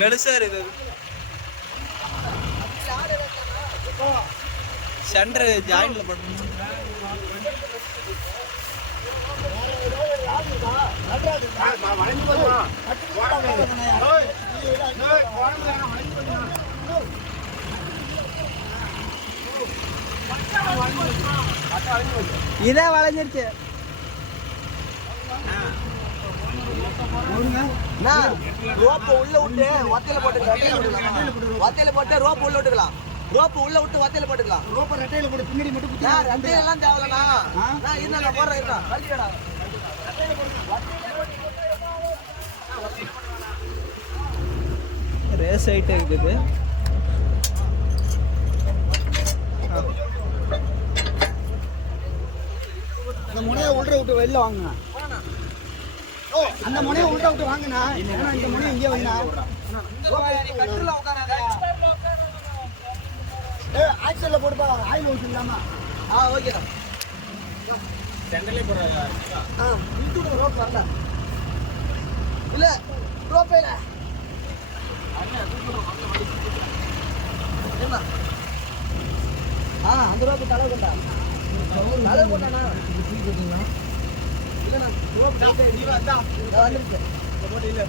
மெலுசா இருக்குது சென்டர் ஜாயின்ல போட்டு இதே வளைஞ்சிருச்சு. ரோப்பு உள்ள விட்டு ஒத்தையில போட்டுக்கலாம். ஒத்தையில போட்டு ரோப்பு உள்ள விட்டுக்கலாம். ரோப்பு உள்ள விட்டு ஒத்தையில போட்டுக்கலாம். ரோப்பு ரெட்டையில போட்டு பின்னாடி மட்டும் குத்தி. ரெட்டையெல்லாம் தேவலண்ணா. நான் இருந்தா போடுறேன். இருந்தா கழிக்கடா. ரேஸ் ஆயிட்டே இருக்குது. அந்த முனையை உள்ள விட்டு வெளில வாங்குங்க. அந்த முனையை உள்ள விட்டு வாங்கினா இந்த முனையை இங்கே வாங்கினா ஆக்சிடென்ட்ல போடுப்பா. ஆயில் ஊற்றி இல்லாமா? ஓகேண்ணா. சென்டர்லேயே போடுறாங்க. இழுத்து ரோப் வரல. இல்லை ரோப்பே இல்லை. அந்த ரோப்பு தலை கொண்டா தலை கொண்டாண்ணா. இல்லைண்ணா ரோப் வந்துருச்சு. போட்டு இல்லை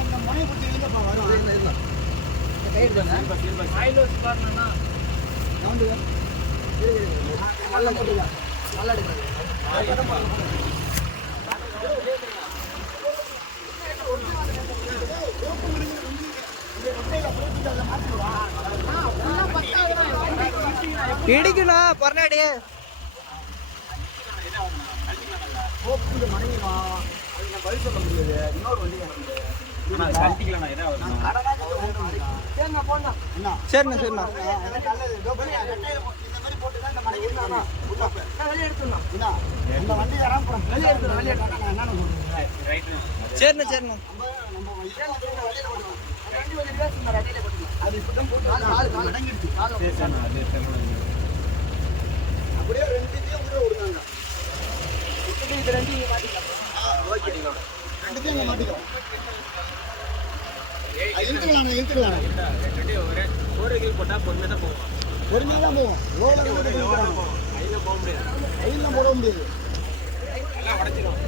அந்த முனையை பிடிச்சி இல்லைப்பா வரும். இல்லை கை எடுத்தாங்க. ஆயில் வச்சு பாருங்கண்ணா. நல்லா போட்டுங்க. நல்லா எடுக்காது. இடிக்குண்ணா பர்னாடி பதில் சொல்ல முடியாது. இன்னொரு வண்டி சரிண்ணா சரிண்ணா. சரிண்ணா சரிண்ணா. அப்படியே ரெண்டுத்தையும் விடுறாங்க. இது ரெண்டையும் மாட்டிக்கலாம். ரெண்டுத்தையும் மாட்டிக்கலாம். போட்டா பொறுமையா தான் போவோம். பொறுமையா தான் போவோம். போக முடியாது. ஐயெல்லாம் போட முடியாது. எல்லாம் உடைச்சிடும்.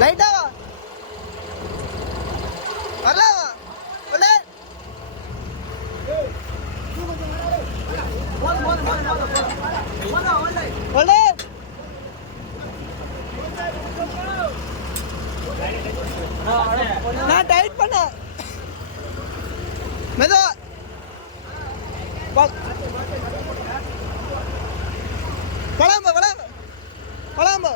லைட்டாவா வரலாவா ஒண்ணே ஒண்ணே நான் டைட் பண்ண மெதோ கொழம்பு கொழம்பு கொழம்பு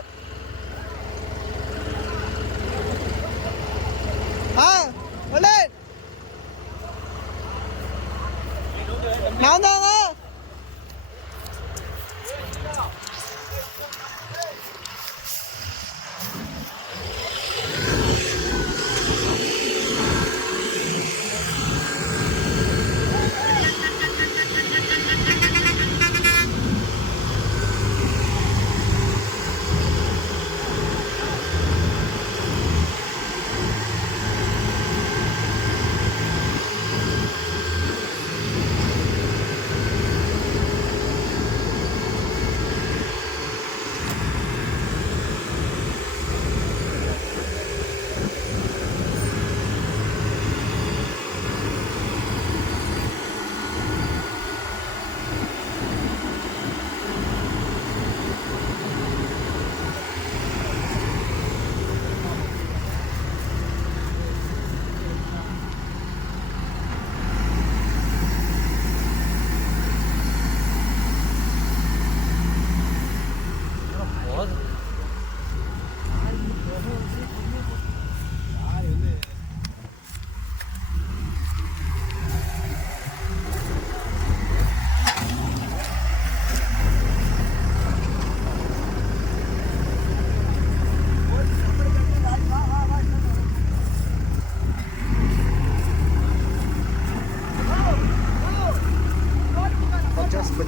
நான் தான்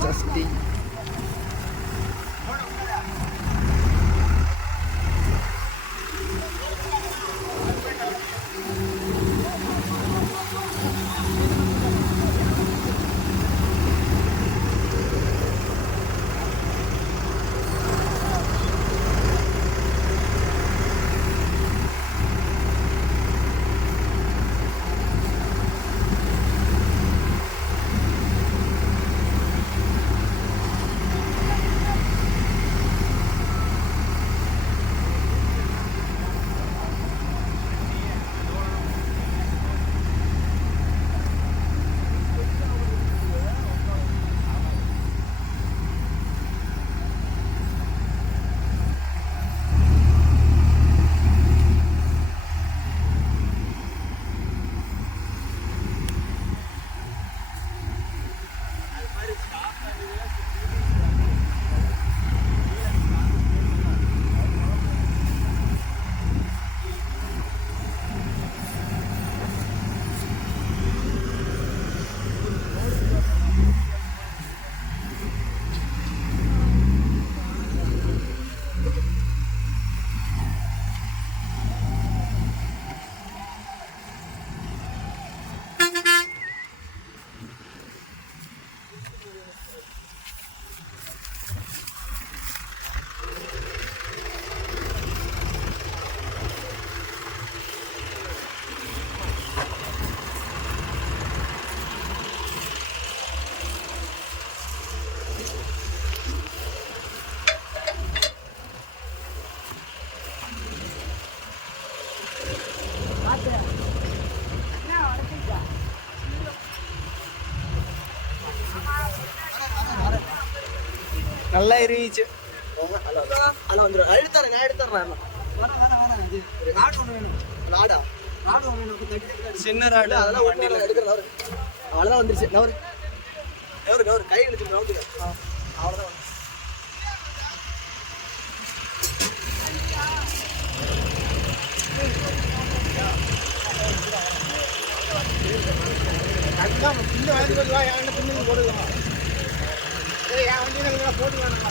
pasti. நல்லா இருந்துச்சு. அண்ணா வந்துடும். எடுத்துறேன், நான் எடுத்துறேன். நாடு ஒன்று வேணும். நாடா? நாடு ஒன்று வேணும். சின்ன நாடு அதெல்லாம் வண்டியில் எடுக்கிறேன். அவ்வளோதான் வந்துருச்சு. நவரு கை கழிச்சு நவுந்துங்க. அவ்வளோதான் வந்து பின்னு வாங்கி வா. என் பின்னு போடுங்க. என் வண்டியில் போட்டு வேணும்.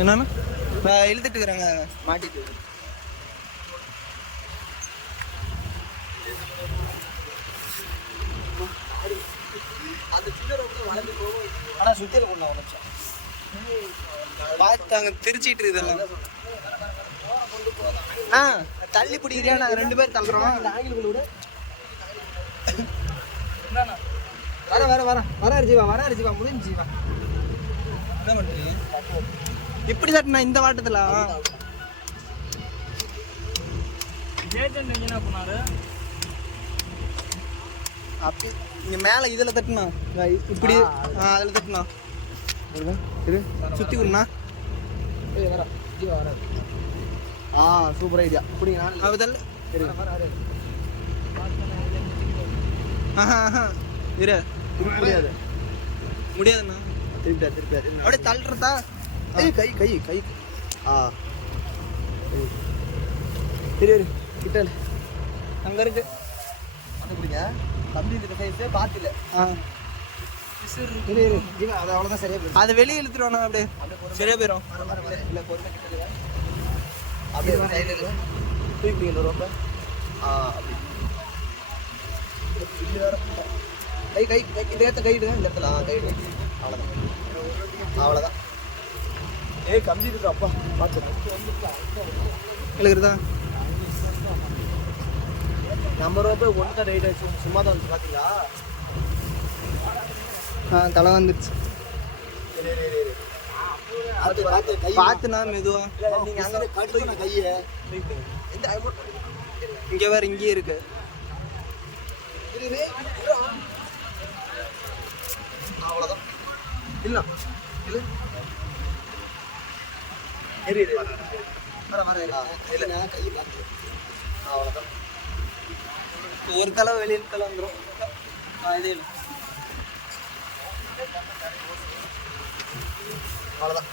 என்னன்னா இழுத்துட்டு இருக்கிறாங்க மாட்டிட்டு. ஆனா சுத்தியில கொண்டா நிமிஷம் பார்த்தாங்க திருச்சிட்டு இதெல்லாம். தள்ளி பிடிக்கிறியா? நாங்க 2 பேர் தள்ளுறோம். வர ஜீவா முடிஞ்சு ஜீவா. என்ன பண்றீங்க? இப்படி தட்டினா இந்த வாட்டத்துல அப்படி இங்கே மேலே இதில் தட்டுனா இப்படி அதில் தட்டுனா சுற்றி விடணா சூப்பர் ஐடியா அப்படிங்க அவதல்ல இரு முடியாது முடியாதுண்ணா திருப்பியா அப்படியே தள்ளுறதா கை கை கை இரு கிட்ட அங்கே இருக்கு வந்துடுங்க தம்பி இந்த சைஸு பார்த்துல இரு அது அவ்வளோதான் சரியா போயிடும் அதை வெளியே இழுத்துருவானோ அப்படியே சரியா போயிடும் இல்லை பொறுமை கிட்ட அப்படியே சைடில் தூக்கிங்க ரொம்ப அப்படி கை கை கை இந்த இடத்துல கைடுங்க இந்த இடத்துல கைடு அவ்வளோதான் அவ்வளோதான் கம்பி இருக்கு அப்பா பார்த்து எழுதுறதா நம்ம ரோப்பே ஒன்று தான் ரைட் ஆச்சு சும்மா தான் வந்து பார்த்தீங்களா தலை வந்துருச்சு பார்த்துண்ணா மெதுவா நீங்கள் அங்கே கட்டுங்க கையை இங்கே வேறு இங்கேயே இருக்கு அவ்வளோதான் இல்லை இல்லை இல்லைண்ணா கையை பார்த்து அவ்வளோதான் ஒரு தலை வெளியில் தலை வந்துடும் இதே இல்லை அவ்வளோதான்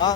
ஆ